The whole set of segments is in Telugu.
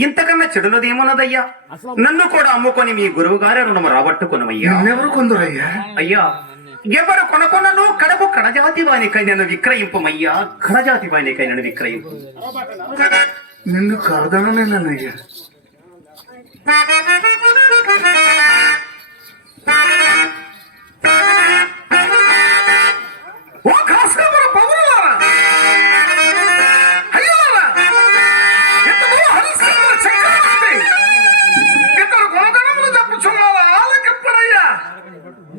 ఇంతకన్నా చెడులదేమున్నదయ్యా? నన్ను కూడా అమ్ముకొని మీ గురువు గారి రుణము రాబట్టుకునవయ్యా నిన్నెవరు కొందరయ్యా? అయ్యా ఎవరు కొనకొనను కడకు కడజాతి వానికై నన్ను విక్రయింపమయ్యా? కడజాతి వానికై నన్ను విక్రయింపు. నిన్ను కాదననేనయ్యా ఓ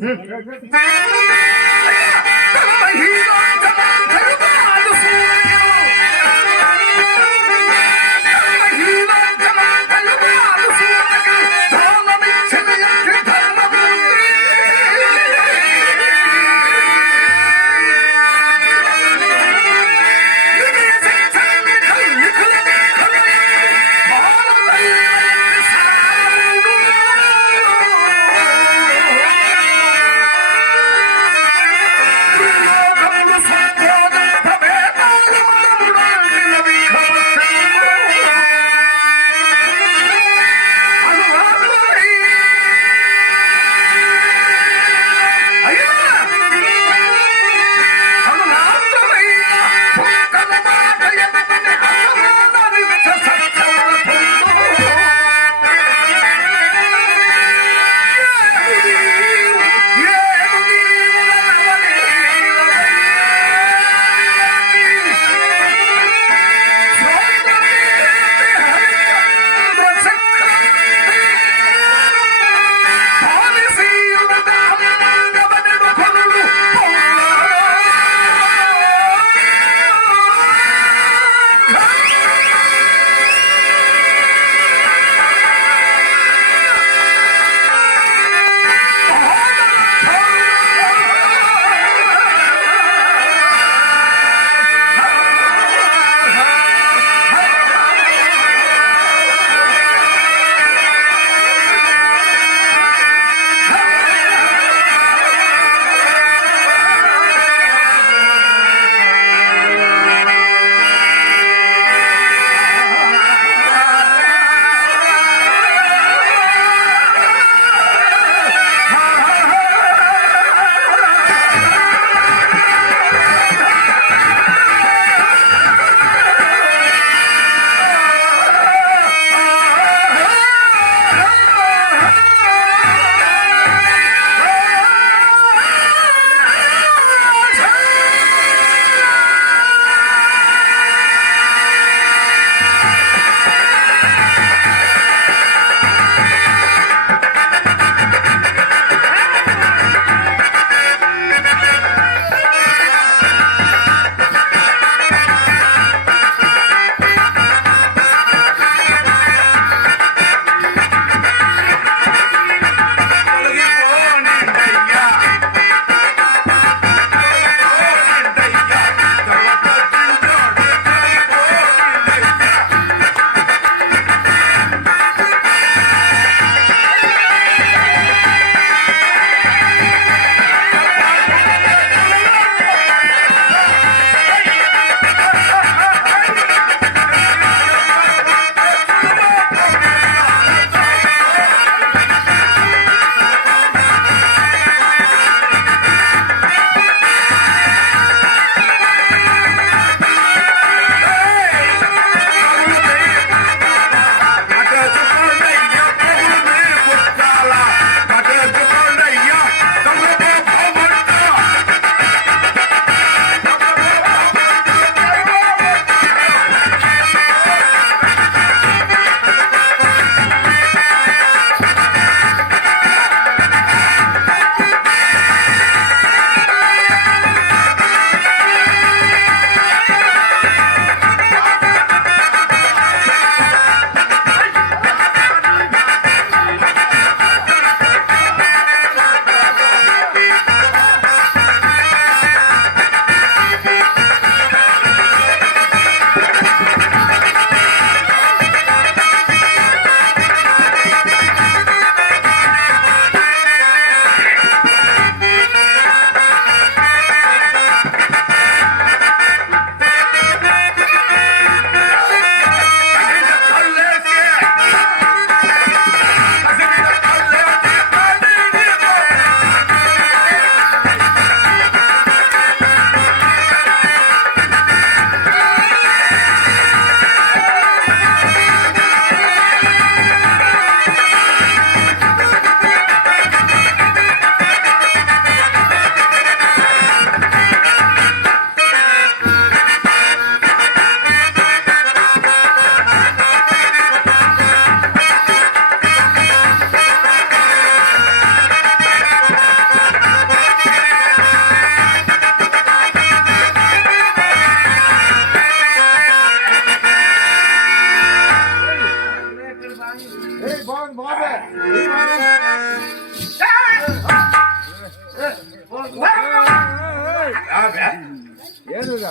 అయ్యా!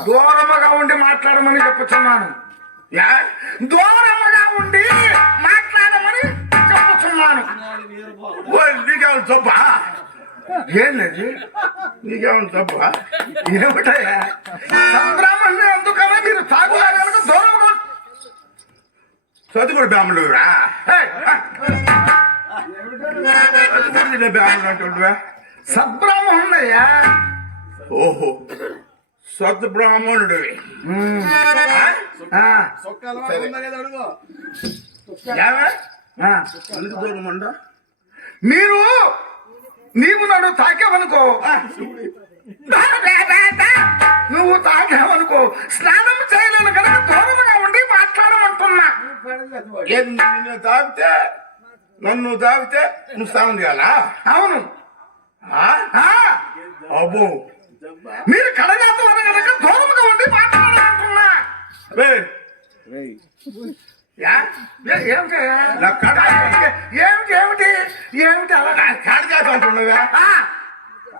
దూరముగా ఉండి మాట్లాడమని చెప్పుచున్నాను. దూరముగా ఉండి మాట్లాడమని చెప్పుచున్నాను. ఓ, నీకేమైనా జబ్బా ఏంటది నీకేమైనా జబ్బా ఏమిటయ్యా? సంగ్రామాన్ని ఎందుకన్నా మీరు తాగులారు కనుక దూరముగా ఉండి- బ్రాహ్మణుడు రా బ్రాహ్మణుడు అంటుండ్రా సద్బ్రాహ్మణుడయ్యా? ఓహో. సత్ బ్రాహ్మణుడు ఉమ్, ఆ, ఏమే ఆ. ఎందుకు దూరం అంట? మీరు నీవు నన్ను తాకావనుకో. నువ్వు తాకావనుకో. స్నానం చేయలేను కనుక దూరముగా ఉండి మాట్లాడమంటున్నా. తాగితే నన్ను తాగితే నువ్వు స్నానం చేయాలా? అవును. అబ్బో. మీరు కడగాత కనుక దూరముగా ఉండి మాట్లాడమంటున్నా ఏయ్, యా? ఏ- ఏమిటయ్యా? నా కడ ఏమిటి? ఏమిటి? ఏమిటి? అలా నా కాడ చేత అంటున్నావా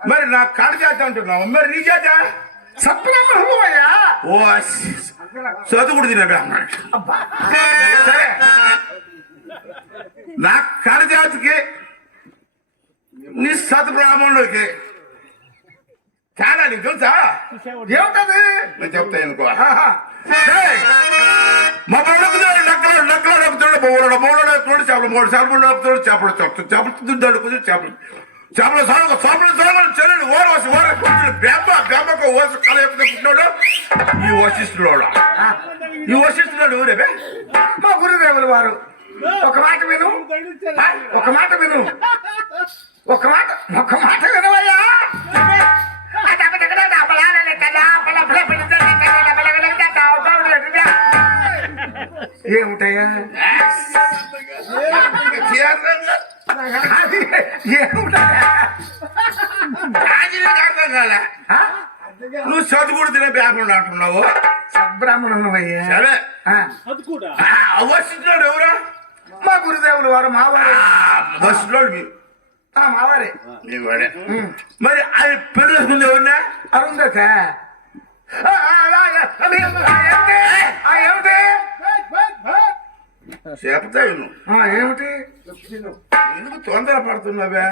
మరి నా కాడ చేత అంటున్నావు? మరి నీ సద్బ్రాహ్మణుడు అయ్యా ఓ చదువుకుడు తిన బ్రాహ్మణుడు. సరే. నా కాడ జాతికి నీ సత్ బ్రాహ్మణుడికి. చాలా నీకు తెలుసా? ఏమిటది? నేను చెప్తా అనుకో మా బడుకు నక్కలు నక్కలు నొక్కుతాడు మూడు మూడు నొక్కుతాడు చేపలు మూడు చేపలు నొక్కుతాడు చేపలు చెప్తాడు చేపలు తింటాడు కొంచెం చేపలు. చేపల సాగు చేపల సాగు చెల్లెడు ఓర వసి ఓర కొంచెం బెమ్మ బెమ్మకు ఓస కళ చెప్తున్నాడు ఈ వశిష్ఠుడు ఈ వశిష్ఠుడు ఊరేబే మా గురుదేవులు వారు. ఒక మాట విను. ఒక మాట విను. ఒక మాట ఒక మాట వినవయ్యా ఏమిటయ్యా అది ఏమిటయ్యా ఆ? నువ్వు చదువుకుడు తినే బ్యాగుండు అంటున్నావు సద్బ్రాహ్మణునవయ్యా సరే ఆ, ఆ, వశిష్ఠుడు ఎవరు మా గురుదేవులు వారు మావారే వశిష్ఠుడు మీ- ఆ, మావారే నీ వాడే. మరి అది పెళ్ళి ముందు ఎవరినా ఆ, ఏమిటి? ఏమిటి? చెప్తా ఎందుకు తొందర పడుతున్నావే?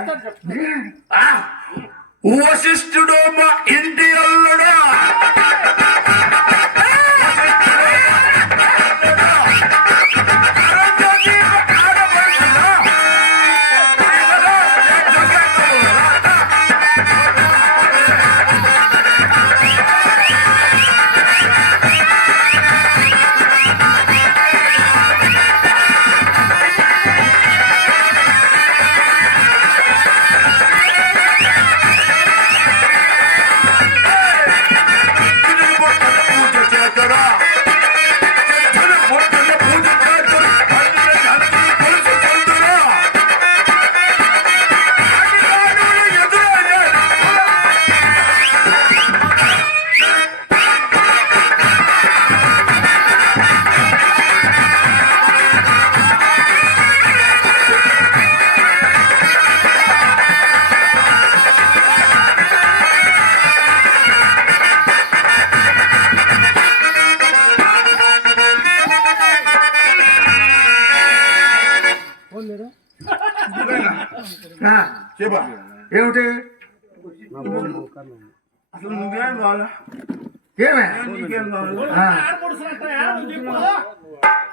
వశిష్ఠుడు మా ఇంటి అల్లుడు. కావాలా? ఏమే? నీకేం కావాలి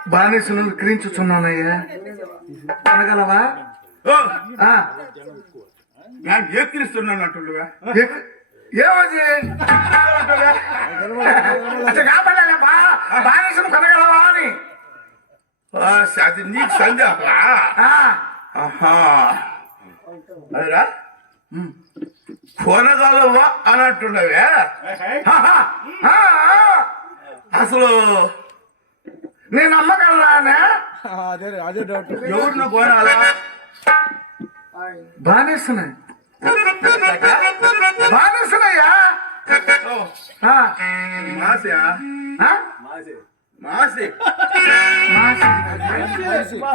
బానిసలను క్రించుచున్నానయ్యా. అనగలవా? నేను ఎక్కిరిస్తున్నాను అంటుండగా. ఎక్- ఏమది? అట్లా కాపాడాలబ్బా బానిసను కొనగలవా అని. అది నీకు సందేహం అదిరా? కొనగలవా అని అంటున్నావే ఆహా, ఆ, ఆ, అసలు నేను నమ్మగలనా అదే అదే డౌట్ ఎవరిని కొనాలా? మాసా?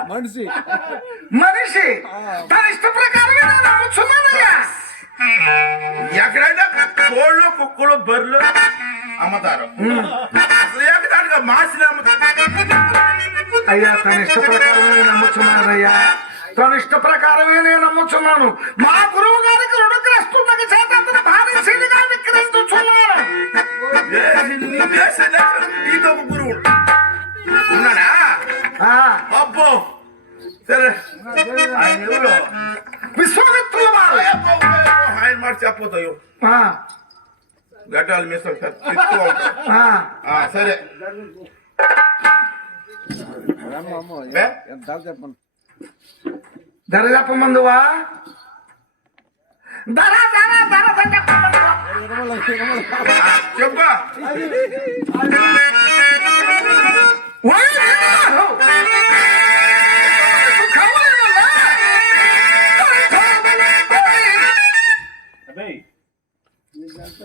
మాసి. మనిషి తన ఇష్ట ప్రకారమే నేను నమ్ముతున్నానయ్యా. ఎక్కడైనా కోళ్ళు కుక్కలు బర్రెలు అమ్ముతారు. ఎక్కడానికి మాసిన అయ్యా తన ఇష్ట ప్రకారమే నేను నమ్ముచున్నానయ్యా. తన ఇష్ట ప్రకారమే నేను నమ్ముచున్నాను. మా గురువు గారికి రుణగ్రస్తున్నక చేత అతను భారీశీలిగా విక్రయించుచున్నాను. నీకు ఒక గురువు ఉన్నాడా. అబ్బో. సరే. విశ్వామిత్రుల ఆయన మాట చెప్పతాయో గడ్డాలు ఆ, సరే. చెప్పండి ధర చెప్పమందువా? ధర ధర ధర ఆ, చెప్పు.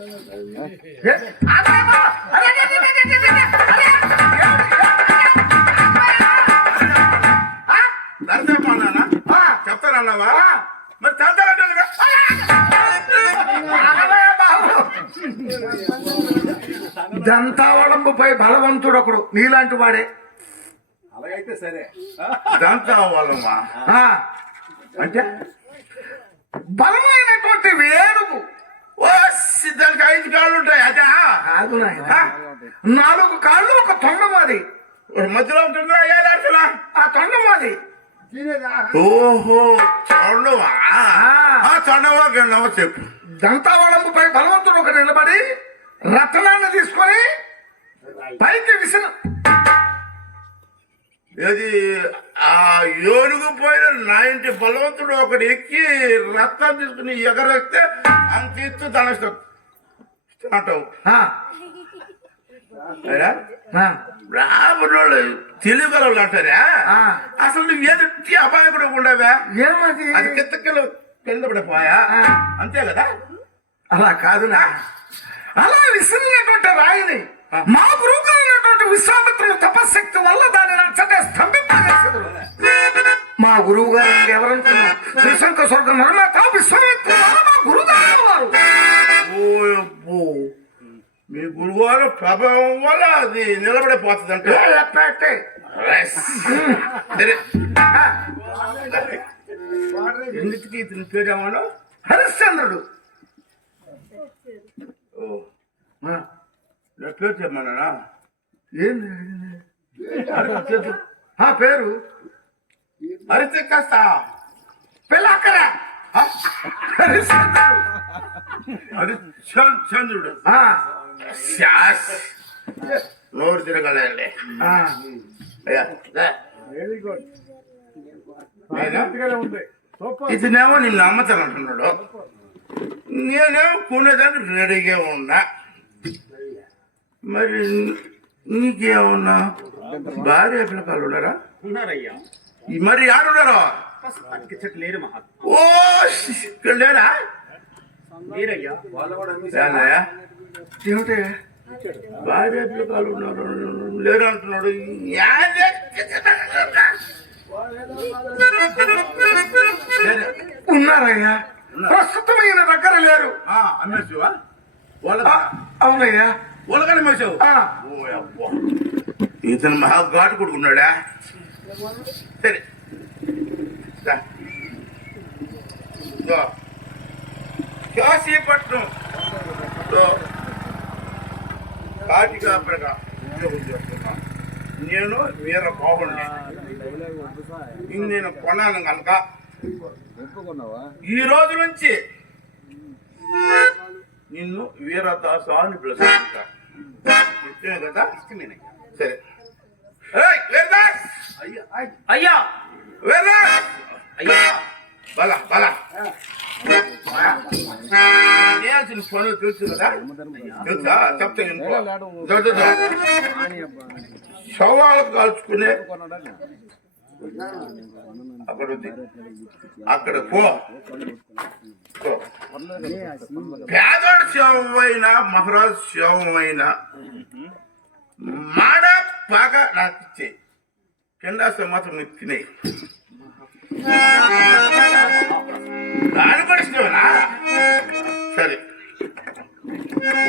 ఆ. మరి! దంతావళంబుపై బలవంతుడు ఒకడు నీలాంటి వాడే అలాగైతే సరే దంతా వాళ్ళమ్మా ఆ, అంటే బలమైనటువంటి వేణువు దానికి ఐదు కాళ్ళు ఉంటాయి అదే కాదు. నాలుగు కాళ్ళు ఒక తొండమాది మధ్యలో ఉంటుందా ఏడాడుతున్నా ఆ తొండమాది ఓహో చొండవా ఆ చొండవా గండవా చెప్పు. దంతావళంబుపై బలవంతుడు ఒక నిలబడి రత్నాన్ని తీసుకొని పైకి విసిన ఇది ఆ ఏనుగు పోయిన నా ఇంటి బలవంతుడు ఒకడు ఎక్కి రక్తం తీసుకుని ఎగరేస్తే అంత ఎత్తు ధనష్టం అంటావు ఆ, అయినా ఆ, రాబడి తెలుగు అంటారా ఆ. అసలు నువ్వు ఏది అపాయకుడు ఉండవా ఏమది అది కిందకిలో కింద పడిపోయా ఆ. అంతే కదా అలా కాదు నా అలా విసిరినటువంటి రాయిని మా గురువు గారైనటువంటి విశ్వామిత్రుల తపశక్తి వల్ల దానిని అచ్చటే స్తంభింపజేసారు మా గురువు గారు ఎవరనుకున్నాం త్రిశంక స్వర్గ నిర్మాత విశ్వామిత్రుల వారు మా గురువు గారు వారు. మీ గురువారు ప్రభావం వల్ల అది నిలబడిపోతుంది అంటే ఎందుకు ఇతని పేరేమన్నా హరిశ్చంద్రుడు. నా పేరు చెప్పమన్నా ఏంది? పేరు? అరితే కాస్త పిల్లక్కరా హరిశ్చంద్రుడు శాస్. నోరు తిరగలండి. ఆ, అయ్యా. దా. వెరీ గుడ్ ఇతనేమో నిన్ను నమ్మతాను అంటున్నాడు నేనేమో కొనేదానికి రెడీగా ఉన్నా. మరి నీకేమన్నా భార్య పిల్లకాయలు ఉన్నారా? ఉన్నారయ్యా. ఈ మరి ఆడున్నారా చెట్టు లేరు ఓ ఇక్కడ లేరా? లేరయ్యా. ఏందయ్యా? ఏమిటి? భార్య ఉన్నారు లేరు అంటున్నాడు. ఉన్నారయ్యా? ప్రస్తుతం ఈయన దగ్గర లేరు. ఆ, అమ్మేసావా అవునయ్యా. ఓ అబ్బా. ఇతను మహా ఘాటు కొడుకున్నాడా? సరే. కాశీపట్నం ఉద్యోగం చేస్తున్నా. నేను వీర బాగుండే ఇది నేను కొన్నాను కనుక ఈ రోజు నుంచి నిన్ను వీరదాస అని పిలుస్తుంటా ఇష్టమే కదా? ఇష్టమేనయ్యా సరే. అయ్యా. అయ్యా. అయ్యా బల బల చేయాల్సిన పనులు తెలుసు కదా? తెలుసా? చెప్తా ఇంకో శవాలు కాల్చుకునే అక్కడ ఉంది అక్కడ పో. పేదోడు శవమైన మహారాజు శవమైన మాడ బాగ నాకు ఇచ్చే. కింద మాత్రం నీకు దాన్ని కూడా ఇష్టమేనా సరే.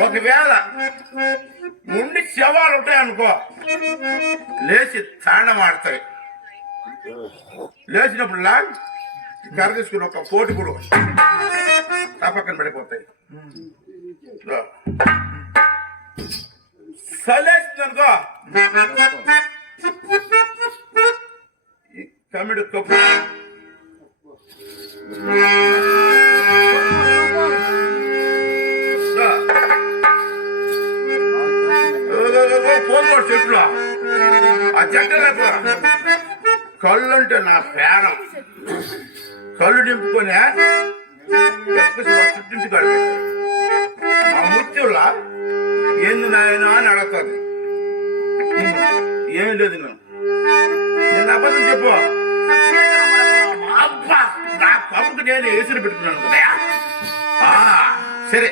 ఒకవేళ ఉండి శవాలు ఉంటాయనుకో లేచి తాండం ఆడతాయి. లేచినప్పుడు లా కర్ర తీసుకుని ఒక కోటి కూడా పక్కన పడిపోతాయి. సలేసిందనుకో తమిడు కప్పు ఫోన్ కూడా చెట్లు ఆ చెట్టు కళ్ళు అంటే నా ప్రాణం. కళ్ళు నింపుకొని చుట్టింటి ఆ ముత్యులా ఏంది నాయన అని అడుగుతుంది. ఏం లేదు నేను నేను అబద్ధం చెప్పు. అబ్బా నా పప్పుకు నేను ఏసులు పెట్టుకున్నాను కదా సరే.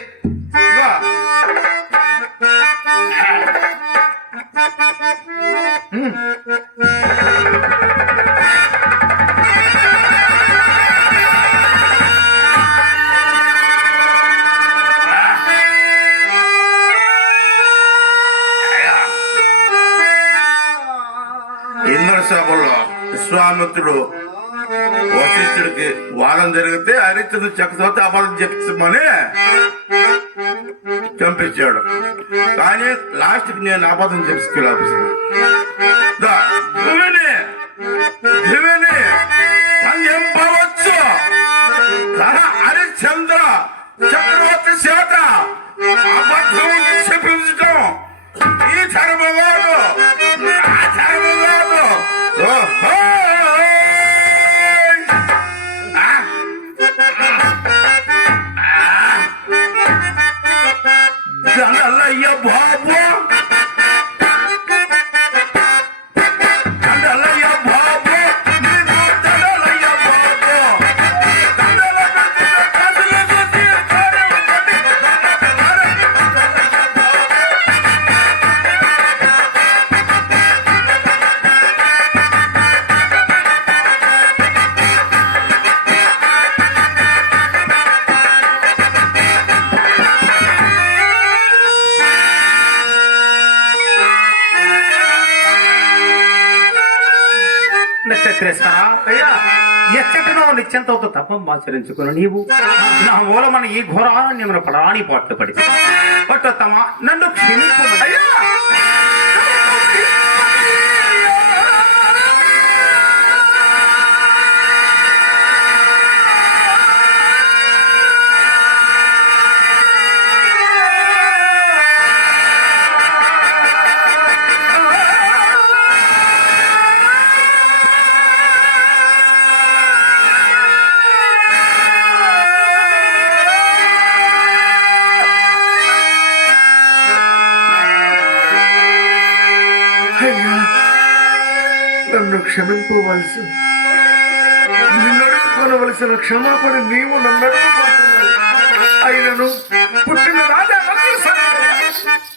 విశ్వామిత్రుడు వశిష్ఠుడికి వాదం జరిగితే హరిశ్చంద్ర చక్రవర్తి అబద్ధం చెప్పమని చంపించాడు. కానీ లాస్ట్కి నేను అబద్ధం చెప్పి తపం నీవు. నా మూలమని ఈ ఘోరారణ్యమున పడాని పాటు పడి పట్టు తమ క్షమింపవలసి నిన్ను అడుగుకోవలసిన క్షమాపణ నీవు నన్ను అడుగుకుంటున్నావు అయినను పుట్టిన రాజా.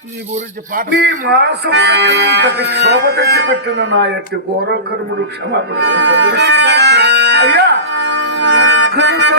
నీ గురించి పాట నీ మాసం ఇంతటి క్షోభ తెచ్చిపెట్టిన నా ఎట్టి ఘోర కర్ముడు క్షమాపణ. అయ్యా కనుక